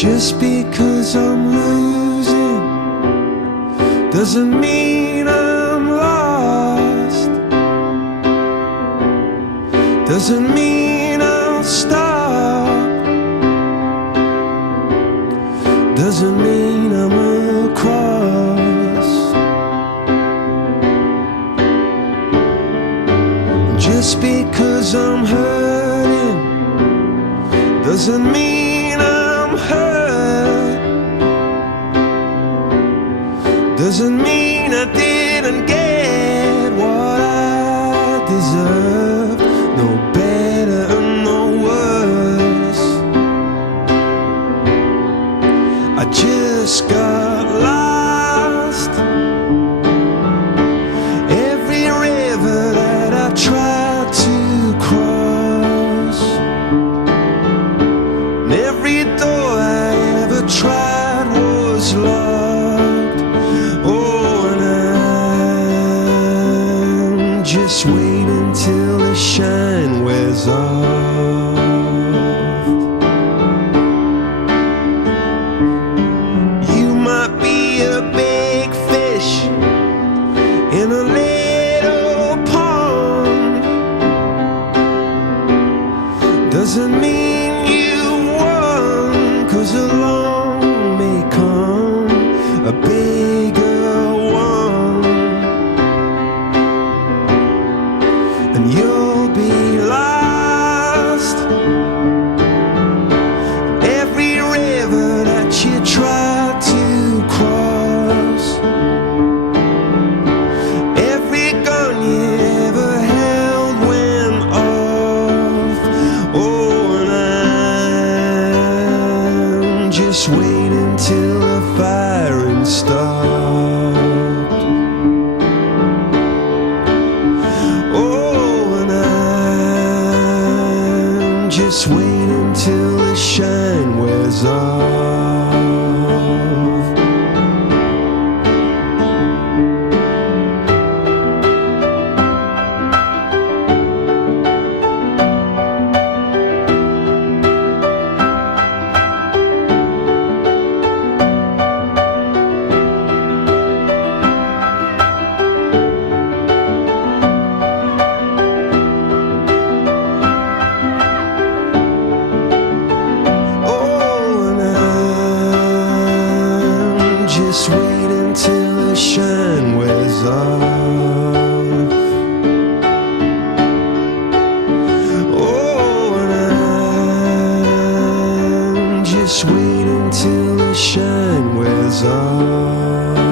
Just because I'm losing doesn't mean I'm lost. Doesn't mean I'll stop. Doesn't mean I'm across. Just because I'm hurting doesn't mean I'm hurt. Doesn't mean I didn't get what I deserve. No better and no worse. I just got lost. Every river that I tried to cross, and every door I ever tried was locked. Oh, and I'm just waiting till the shine wears off. You might be a big fish in a little pond. Doesn't mean you won, 'cause along may come a bigger one, and you'll be lost. Every river that you tried to cross, every gun you ever held went off. Oh, and I'm just waiting till the firing stopped. Oh, and I'm just waiting till the shine wears off. Just waiting till the shine wears off. Oh, and I'm just waiting till the shine wears off.